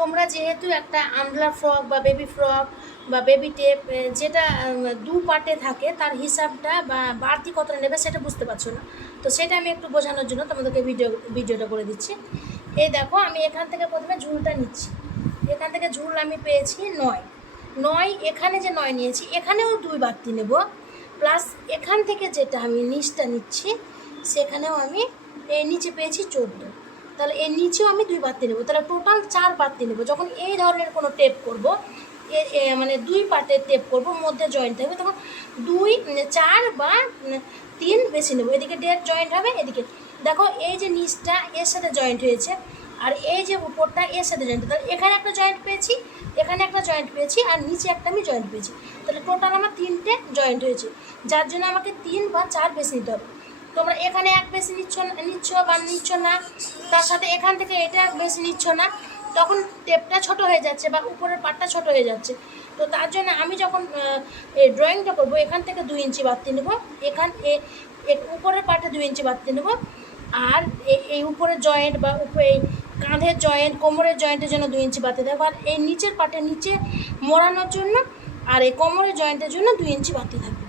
তোমরা যেহেতু একটা আমলা ফ্রক বা বেবি ফ্রক বা বেবি টেপ যেটা দু পার্টে থাকে তার হিসাবটা বা বাড়তি কতটা নেবে সেটা বুঝতে পারছো না। তো সেটা আমি একটু বোঝানোর জন্য তোমাদেরকে ভিডিওটা করে দিচ্ছি। এই দেখো, আমি এখান থেকে প্রথমে ঝুলটা নিচ্ছি। এখান থেকে ঝুল আমি পেয়েছি 9, এখানে যে 9 নিয়েছি এখানেও 2 বাড়তি নেব, প্লাস এখান থেকে যেটা আমি নিচটা নিচ্ছি সেখানেও আমি এই নিচে পেয়েছি 14। তাহলে এর নিচেও আমি 2 বাড়তি নেব, তাহলে টোটাল 4 বাড়তি নেব। যখন এই ধরনের কোনো টেপ করব, মানে 2 পার্টের টেপ করব, মধ্যে জয়েন্ট থাকবে, তখন 2, 4 বা 3 বেশি নেব। এদিকে 1.5 জয়েন্ট হবে, এদিকে দেখো এই যে নিচটা এর সাথে জয়েন্ট হয়েছে আর এই যে উপরটা এর সাথে জয়েন্ট, তাহলে এখানে একটা জয়েন্ট পেয়েছি, এখানে একটা জয়েন্ট পেয়েছি আর নিচে একটা আমি জয়েন্ট পেয়েছি। তাহলে টোটাল আমার 3টে জয়েন্ট হয়েছে, যার জন্য আমাকে 3 বা 4 বেশি নিতে হবে। তোমরা এখানে এক বেশি নিচ্ছ বা নিচ্ছ না, তার সাথে এখান থেকে এটা বেশি নিচ্ছ না, তখন টেপটা ছোট হয়ে যাচ্ছে বা উপরের পাটটা ছোট হয়ে যাচ্ছে। তো তার জন্য আমি যখন এই ড্রয়িংটা করবো এখান থেকে 2 ইঞ্চি বাড়তি নেবো, উপরের পাটে 2 ইঞ্চি বাড়তি নেবো, আর এই উপরের জয়েন্ট বা এই কাঁধের জয়েন্ট, কোমরের জয়েন্টের জন্য 2 ইঞ্চি বাড়তি দেবো, আর এই নিচের পাটে নিচে মোড়ানোর জন্য আর এই কোমরের জয়েন্টের জন্য 2 ইঞ্চি বাড়তি থাকবে।